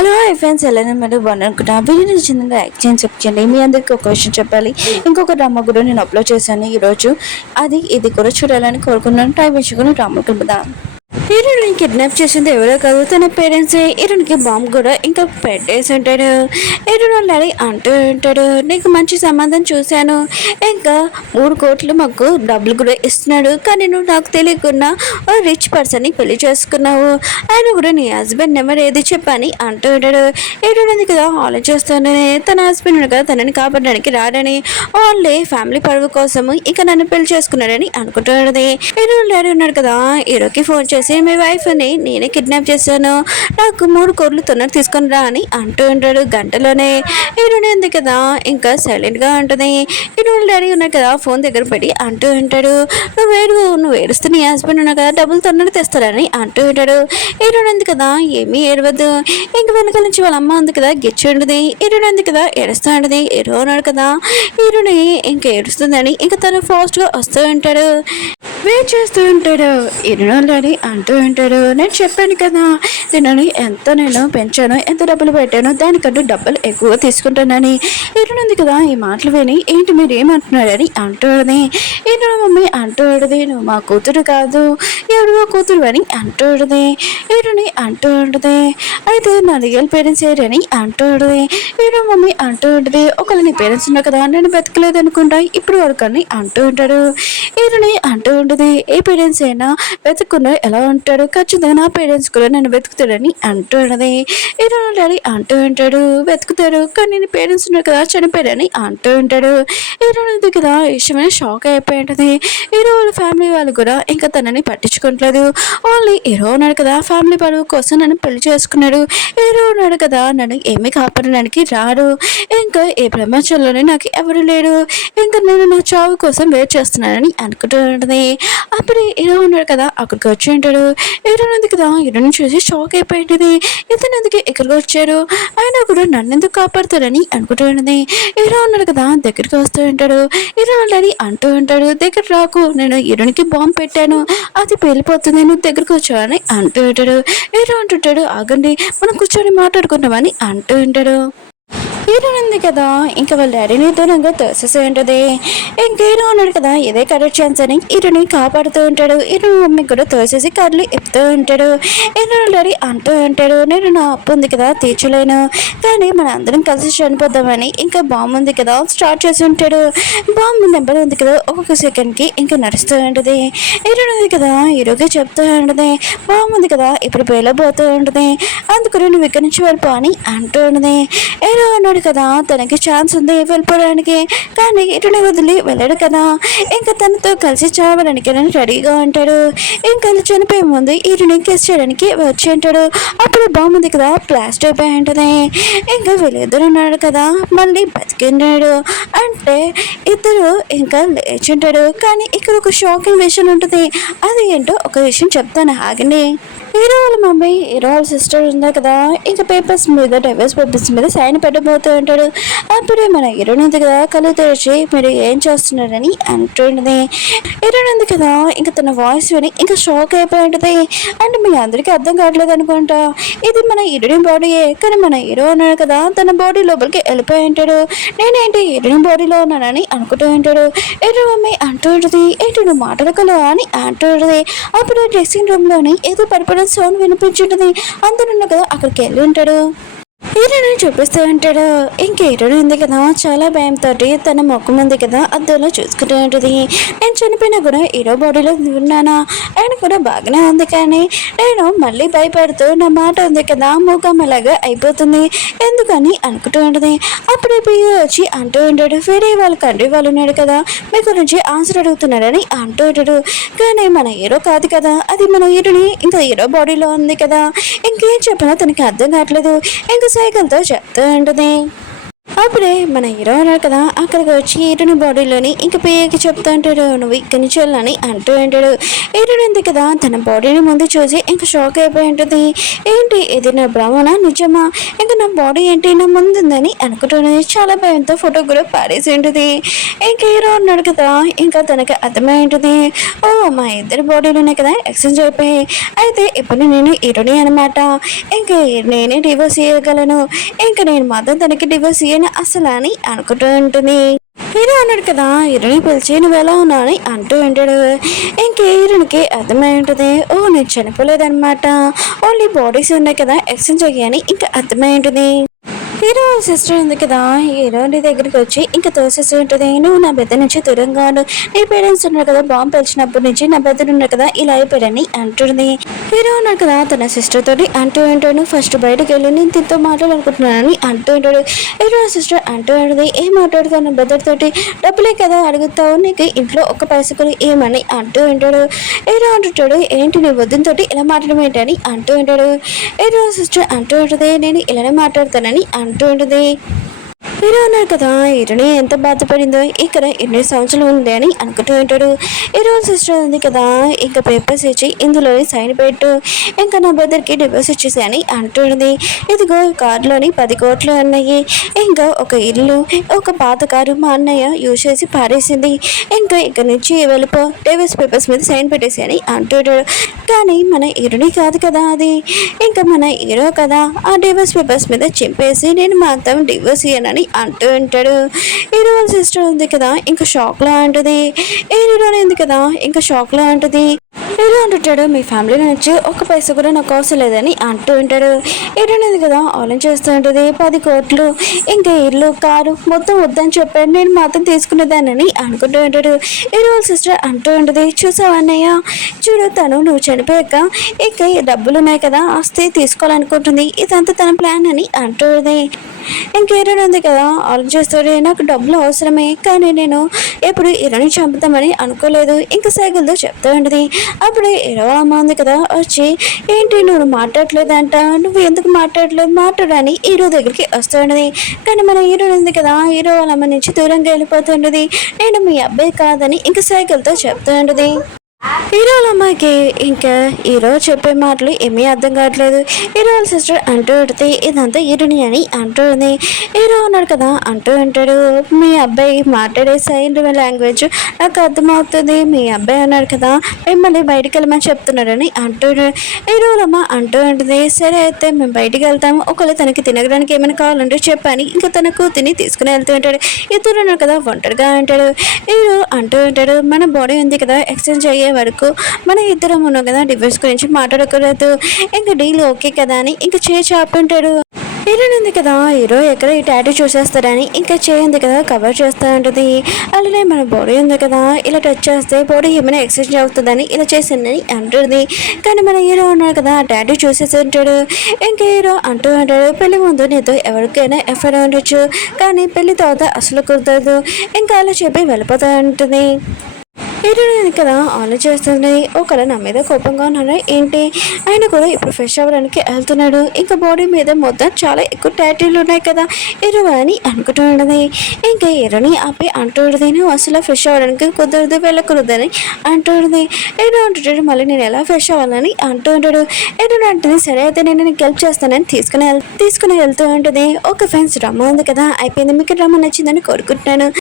Hello hi friends, ఎలా మీరు బాగున్నారనుకుంటా. Video నచ్చిందంటే లైక్ చేయండి, చెప్పండి. మీ అందరికీ ఒక విషయం చెప్పాలి. ఇంకొక డ్రామా కూడా నేను అప్లోడ్ చేశాను ఈరోజు. ఇది కూడా చూడాలని కోరుకున్నాను. టైం ఇచ్చుకుని డ్రామా కలుపుదాం. హీరోని కిడ్నాప్ చేసింది ఎవరో కాదు, తన పేరెంట్సే. హీరోనికి బాంబు కూడా ఇంకా పెట్టేసి ఉంటాడు. హీరోని డాడీ అంటూ ఉంటాడు, నీకు మంచి సంబంధం చూశాను, ఇంకా 3 కోట్లు మాకు డబ్బులు కూడా ఇస్తున్నాడు, కానీ నువ్వు నాకు తెలియకుండా ఓ రిచ్ పర్సన్ని పెళ్లి చేసుకున్నావు. ఆయన కూడా నీ హస్బెండ్ నెంబర్ ఏది చెప్పని అంటూ ఉంటాడు. హీరోని కదా ఆలోచిస్తానని, తన హస్బెండ్ కదా తనని కాపాడడానికి రాడని, ఓన్లీ ఫ్యామిలీ పరువు కోసము ఇక నన్ను పెళ్లి చేసుకున్నాడని అనుకుంటున్నది. హీరో డాడీ ఉన్నాడు కదా, హీరోకి ఫోన్ చేసి మీ వైఫ్ని నేనే కిడ్నాప్ చేశాను, నాకు 3 కోట్లు తొందర తీసుకొని రా అని అంటూ ఉంటాడు. గంటలోనే హీరోని ఉంది కదా ఇంకా సైలెంట్గా ఉంటుంది. హీరో డాడీ ఉన్నాడు కదా, ఫోన్ దగ్గర పెట్టి అంటూ ఉంటాడు, నువ్వు ఏడుస్తూ నీ హస్బెండ్ ఉన్నా కదా డబ్బులు తొందర తెస్తారని అంటూ ఉంటాడు. హీరోని ఉంది కదా, ఏమీ ఏడవద్దు, ఇంక వెనకాల నుంచి వాళ్ళ అమ్మ ఉంది కదా గెచ్చి ఉంటుంది. హీరోని ఉంది కదా ఏడుస్తూ ఉంటుంది. హీరో ఉన్నాడు కదా, హీరోని ఇంకా ఏడుస్తుందని ఇంకా తను ఫాస్ట్గా వస్తూ ఉంటాడు, వెయిట్ చేస్తూ ఉంటాడు. డాడీ అంటూ ఉంటాడు, నేను చెప్పాను కదా దీనిని నేను పెంచాను, ఎంత డబ్బులు పెట్టాను, దానికంటూ డబ్బులు ఎక్కువ తీసుకుంటానని. ఉంది కదా ఈ మాటలు విని, ఏంటి మీరు ఏమంటున్నారని అంటూడది. మమ్మీ అంటూడది, నువ్వు మా కూతురు కాదు, ఎవరివో కూతురు అని అంటూడది. అంటూ ఉంటుంది, అయితే నా రియల్ పేరెంట్స్ ఏరని అంటూడది. మమ్మీ అంటూ ఉంటుంది, ఒకవేళ నీ పేరెంట్స్ ఉన్నా కదా నేను బతకలేదు అనుకుంటా ఇప్పుడు వరకు అని అంటూ ఉంటాడు. అంటూ ఉంటుంది, ఏ పేరెంట్స్ అయినా వెతుక్కున్నా ఎలా ఉంటాడు, ఖచ్చితంగా నా పేరెంట్స్ కూడా నన్ను వెతుకుతాడని అంటూ ఉన్నది. డాడీ అంటూ ఉంటాడు, వెతుకుతాడు కానీ నీ పేరెంట్స్ ఉన్నారు కదా చనిపోయారని అంటూ ఉంటాడు. హీరోది కదా ఇష్టమైన షాక్ అయిపోయి ఉంటుంది. వాళ్ళ ఫ్యామిలీ వాళ్ళు కూడా ఇంకా తనని పట్టించుకోవట్లేదు. ఓన్లీ హీరో ఉన్నాడు కదా ఫ్యామిలీ పరువు కోసం నన్ను పెళ్లి చేసుకున్నాడు. ఉన్నాడు కదా నన్ను ఏమీ కాపాడడానికి రాడు, ఇంకా ఏ ప్రపంచంలోనే నాకు ఎవరు లేడు, ఇంకా నేను నా చావు కోసం వెయిట్ చేస్తున్నానని అనుకుంటూ ఉంటుంది. అప్పుడు హీరో ఉన్నాడు కదా అక్కడికి వచ్చి ఉంటాడు. ఉంది కదా హీరోని చూసి షాక్ అయిపోయింది, ఇతను ఎందుకు ఇక్కడికి వచ్చారు, ఆయన కూడా నన్ను ఎందుకు కాపాడుతాడని అనుకుంటూ ఉన్నది. హీరో ఉన్నాడు కదా దగ్గరికి వస్తూ ఉంటాడు. డాడీ అంటూ ఉంటాడు, దగ్గర రాకు, నేను హీరోనికి బాంబు పెట్టాను, అది పేలిపోతుంది, నువ్వు దగ్గరికి వచ్చావని అంటూ ఉంటాడు. అంటుంటాడు, ఆగండి మనం కూర్చొని మాట్లాడుకుంటామని అంటూ ఉంటాడు. ఉంది కదా ఇంకా వాళ్ళ డాడీని దూరంగా తోసేసి ఉంటుంది. ఇంకా హీరో ఉన్నాడు కదా ఇదే కరెక్ట్ ఛాన్స్ అని హీరోని కాపాడుతూ ఉంటాడు. మమ్మీ కూడా తోసేసి కర్లు ఎప్పుతూ ఉంటాడు. డాడీ అంటూ ఉంటాడు, నేను నా అప్పు ఉంది కదా తీర్చలేను, కానీ మన అందరం కలిసి చనిపోద్దామని ఇంకా బాంబు ఉంది కదా స్టార్ట్ చేసి ఉంటాడు. బాంబు నెంబర్ ఉంది కదా ఒక్కొక్క సెకండ్కి ఇంకా నడుస్తూ ఉంటుంది. ఉంది కదా హీరోకి చెప్తూ ఉంటుంది, బాంబు ఉంది కదా ఇప్పుడు పేలబోతూ ఉంటుంది, అందుకని నువ్వు ఇక్కడి నుంచి వెళ్ళిపో అని అంటూ ఉంటుంది. ఉన్నాడు కదా తనకి ఛాన్స్ ఉంది వెళ్ళిపోవడానికి, కానీ ఇటుని వదిలి వెళ్ళాడు కదా, ఇంకా తనతో కలిసి చావడానికి రెడీగా ఉంటాడు. ఇంకా చనిపోయే ముందు ఇటుని కిస్ చేయడానికి వచ్చి ఉంటాడు. అప్పుడు బాగుంది కదా బ్లాస్ట్ అయిపోయి ఉంటుంది. ఇంకా వీళ్ళిద్దరు ఉన్నాడు కదా మళ్ళీ బతికిన్నాడు అంటే ఇద్దరు ఇంకా లేచి ఉంటాడు. కానీ ఇక్కడ ఒక షాకింగ్ విషయం ఉంటుంది, అది ఏంటో ఒక విషయం చెప్తాను ఆగండి. హీరో వాళ్ళ మమ్మీ హీరో వాళ్ళ సిస్టర్ ఉందా కదా ఇంకా పేపర్స్ మీద డైవర్స్ పేపర్స్ మీద సైన్ పెట్టబోతూ ఉంటాడు. అప్పుడే మన హీరోయిన్ ఉంది కదా కళ్ళు తెరిచి మీరు ఏం చేస్తున్నారని అంటుంది. హీరోయిన్ ఉంది కదా ఇంకా తన వాయిస్ విని ఇంకా షాక్ అయిపోయి ఉంటుంది. అంటే మీ అందరికీ అర్థం కావట్లేదు అనుకుంటా, ఇది మన హీరోయిన్ బాడీయే, కానీ మన హీరో ఉన్నాడు కదా తన బాడీ లోపలికి వెళ్ళిపోయి ఉంటాడు. నేనేంటి హీరోయిన్ బాడీలో ఉన్నానని అనుకుంటూ ఉంటాడు. హీరో మమ్మీ అంటూ ఉంటుంది, ఏంటి నువ్వు మాట్లాడగలవా అని అంటూ ఉంటుంది. అప్పుడు డ్రెస్సింగ్ రూమ్లోని ఏదో పడిపోయిన సౌండ్ వినిపించుంటుంది. అందరున్నా కదా అక్కడికి వెళ్ళి ఉంటాడు. హీరోని చూపిస్తూ ఉంటాడు. ఇంకా హీరోని ఉంది కదా చాలా భయంతో తన మొక్క ఉంది కదా అద్దంలో చూసుకుంటూ ఉంటుంది. నేను చనిపోయినా కూడా హీరో బాడీలో ఉన్నానా, ఆయన కూడా బాగానే ఉంది, కానీ నేను మళ్ళీ భయపడుతూ నా మాట ఉంది కదా మూకమ్మలాగా అయిపోతుంది ఎందుకని అనుకుంటూ ఉంటుంది. అప్పుడే పియ్య వచ్చి అంటూ ఉంటాడు, వేరే వాళ్ళ కంట్రీ వాళ్ళు ఉన్నాడు కదా మీ గురించి ఆన్సర్ అడుగుతున్నాడని అంటూ ఉంటాడు. కానీ మన హీరో కాదు కదా, అది మన హీరోని ఇంకా హీరో బాడీలో ఉంది కదా, ఇంకేం చెప్పినా తనకి అర్థం కావట్లేదు. ఇంకా సైకిల్తో చెప్తూ ఉంటుంది. అప్పుడే మన హీరో అన్నాడు కదా, అక్కడికి వచ్చి హీరోని బాడీలోని ఇంకా పేరుకి చెప్తూ ఉంటాడు, నువ్వు ఇక్కడి నుంచి వెళ్ళని అంటూ ఉంటాడు. హీరోని ఉంది కదా తన బాడీని ముందు చూసి ఇంకా షాక్ అయిపోయి ఉంటుంది. ఏంటి ఇది నా బ్రాహ్మణ నిజమా, ఇంకా నా బాడీ ఏంటి నా ముందుందని అనుకుంటున్నది. చాలా భయంతో ఫోటో కూడా పారేసి ఉంటుంది. ఇంకా హీరో ఉన్నాడు కదా, ఇంకా తనకి అర్థమై ఉంటుంది, ఓ మా ఇద్దరు బాడీలోనే కదా ఎక్స్చేంజ్ అయిపోయాయి, అయితే ఇప్పుడు నేను హీరోని అనమాట, ఇంకా నేనే డివోర్స్ ఇవ్వగలను, ఇంకా నేను మాత్రం తనకి డివోర్స్ ఇయ్యను అసలు అని అనుకుంటూ ఉంటుంది. హీరో అన్నాడు కదా, హీరోని పిలిచి నువ్వు ఎలా ఉన్నావు అని అంటూ ఉంటాడు. ఇంక హీరోనికి అర్థమై ఉంటుంది, ఓ నేను చనిపోలేదన్నమాట, ఓన్లీ బాడీస్ ఉన్నాయి కదా ఎక్స్చేంజ్ అయ్యాయని ఇంకా అర్థమై ఉంటుంది. హీరో సిస్టర్ ఉంది కదా, హీరోని దగ్గరికి వచ్చి ఇంకా తోసేసి ఉంటుంది, నువ్వు నా బెద్ద నుంచి దూరంగా ఉండు, నీ పేరెంట్స్ ఉన్నారు కదా బాంబు పెంచినప్పటి నుంచి నా బెద్దరు ఉన్నారు కదా ఇలా అయిపోయారని అంటుంది. హీరో ఉన్నాడు కదా తన సిస్టర్ తోటి అంటూ ఉంటాడు, ఫస్ట్ బయటకు వెళ్ళి నేను తింటూ మాట్లాడాలనుకుంటున్నానని అంటూ ఉంటాడు. హీరో సిస్టర్ అంటూ ఉంటుంది, ఏం మాట్లాడుతావు నా బెద్దర్ తోటి, డబ్బులే కదా అడుగుతావు, నీకు ఇంట్లో ఒక్క పైసకులు ఏమని అంటూ ఉంటాడు. హీరో అంటుంటాడు, ఏంటి నీ వద్దుని తోటి ఇలా మాట్లాడడం ఏంటని అంటూ ఉంటాడు. హీరో సిస్టర్ అంటూ ఉంటుంది, నేను ఇలానే మాట్లాడతానని అంటూ ఉంటుంది. హీరో అన్నారు కదా, హీరోని ఎంత బాధపడిందో ఇక్కడ ఎన్ని సంవత్సరాలు ఉంది అని అనుకుంటూ ఉంటాడు. హీరో సిస్టర్ ఉంది కదా, ఇంకా పేపర్స్ ఇచ్చి ఇందులో సైన్ పెట్టు, ఇంకా నా బ్రదర్కి డివోర్స్ ఇచ్చేసి అని అంటుంది. ఇదిగో కార్లోని 10 కోట్లు ఉన్నాయి, ఇంకా ఒక ఇల్లు, ఒక పాత కారు మా అన్నయ్య యూజ్ చేసి పారేసింది, ఇంకా ఇక్కడ నుంచి వెళ్ళిపో, డివోర్స్ పేపర్స్ మీద సైన్ పెట్టేసి అని అంటుంటాడు. కానీ మన హీరోని కాదు కదా అది, ఇంకా మన హీరో కదా, ఆ డివోర్స్ పేపర్స్ మీద చింపేసి నేను మాత్రం డివోర్స్ ఇయ్యనని అంటూ ఉంటాడు. హీరో వాళ్ళ సిస్టర్ ఉంది కదా ఇంకా షాక్లో అంటుంది, హీరోనే ఉంది కదా ఇంకా షాక్లో అంటుంది. హీరో అంటుంటాడు, మీ ఫ్యామిలీ నుంచి ఒక్క పైసా కూడా నాకు అవసరం లేదని అంటూ ఉంటాడు. హీరోనేది కదా ఆలోచిస్తూ ఉంటుంది, 10 కోట్లు ఇంకా ఇల్లు కారు మొత్తం వద్దని చెప్పాడు, నేను మాత్రం తీసుకునేదానని అనుకుంటూ ఉంటాడు. హీరో వాళ్ళ సిస్టర్ అంటూ ఉంటుంది, చూసావా అన్నయ్య, చూడు తను నువ్వు చనిపోయాక ఇంకా డబ్బులు ఉన్నాయి కదా ఆస్తి తీసుకోవాలనుకుంటుంది, ఇదంతా తన ప్లాన్ అని అంటుంది. ఇంకేరోని ఉంది కదా ఆలోచిస్తాడు, నాకు డబ్బులు అవసరమే కానీ నేను ఎప్పుడు హీరోని చంపుతామని అనుకోలేదు, ఇంకా సైకిల్తో చెప్తూ ఉంటుంది. అప్పుడు హీరో అమ్మ ఉంది కదా వచ్చి, ఏంటి నువ్వు మాట్లాడలేదంట, నువ్వు ఎందుకు మాట్లాడలేదు, మాట్లాడని హీరో దగ్గరికి వస్తూ ఉంటుంది. కానీ మన హీరో ఉంది కదా, హీరో వాళ్ళ అమ్మ నుంచి దూరంగా వెళ్ళిపోతుంటుంది, నేను మీ అబ్బాయి కాదని ఇంకా సైకిల్తో చెప్తూ ఉంటుంది. హీరోల అమ్మాయికి ఇంకా హీరో చెప్పే మాటలు ఏమీ అర్థం కావట్లేదు. హీరో వాళ్ళ సిస్టర్ అంటూ ఉంటుంది, ఇదంతా హీరోని అని అంటుంది. హీరో ఉన్నాడు కదా అంటూ ఉంటాడు, మీ అబ్బాయి మాట్లాడే సైన్ లాంగ్వేజ్ నాకు అర్థమవుతుంది, మీ అబ్బాయి అన్నాడు కదా మిమ్మల్ని బయటికి వెళ్ళమని చెప్తున్నాడని అంటాడు. హీరోలమ్మ అంటూ ఉంటుంది, సరే అయితే మేము బయటికి వెళ్తాము, ఒకవేళ తనకి తినడానికి ఏమైనా కావాలంటే చెప్పని ఇంకా తన కూతుర్ని తీసుకుని వెళ్తూ ఉంటాడు. ఇద్దరు ఉన్నాడు కదా ఒంటరిగా అంటాడు. హీరో అంటూ ఉంటాడు, మన బాడీ ఉంది కదా ఎక్స్చేంజ్ అయ్యే వరకు మన ఇద్దరం ఉన్నాం కదా డివోర్స్ గురించి మాట్లాడకూడదు, ఇంకా డీల్ ఓకే కదా అని ఇంకా చాపుంటాడు. హీరోయిన్ ఉంది కదా, హీరో ఎక్కడ ఈ టాటూ చూసేస్తారని ఇంకా చేయింది కదా కవర్ చేస్తూ ఉంటుంది. అలానే మన బాడీ ఉంది కదా ఇలా టచ్ చేస్తే బాడీ ఏమైనా ఎక్స్చేంజ్ అవుతుందని ఇలా చేసిందని అంటుంది. కానీ మన హీరో ఉన్నాడు కదా ఆ టాటూ చూసేసి ఉంటాడు. ఇంకా హీరో అంటూ ఉంటాడు, పెళ్లి ముందు నీతో ఎవరికైనా ఎఫ్ఐఆర్ ఉండొచ్చు కానీ పెళ్లి తర్వాత అసలు కుదరదు, ఇంకా అలా చెప్పి వెళ్ళిపోతూ ఉంటుంది. హీరోయిన్ కదా ఆలోచిస్తుంది, ఒకవేళ నా మీద కోపంగా ఉన్నాడు ఏంటి, ఆయన కూడా ఇప్పుడు ఫ్రెష్ అవ్వడానికి వెళ్తున్నాడు, ఇంకా బాడీ మీద మొత్తం చాలా ఎక్కువ టాటూలు ఉన్నాయి కదా హీరో అని అనుకుంటూ ఉండదు. ఇంకా హీరోని ఆపి అంటూ ఉండదు, నువ్వు అసలు ఫ్రెష్ అవ్వడానికి కుదరదు వెళ్ళకూడదని అంటూ ఉండదు. హీరో అంటుంటాడు, మళ్ళీ నేను ఎలా ఫ్రెష్ అవ్వాలని అంటూ ఉంటాడు. హీరో అంటుంది, సరే అయితే నేను నీకు హెల్ప్ చేస్తానని తీసుకుని వెళ్తూ ఉంటుంది. ఒక ఫ్రెండ్స్ డ్రామా ఉంది కదా అయిపోయింది, మీకు డ్రామా నచ్చిందని కోరుకుంటున్నాను.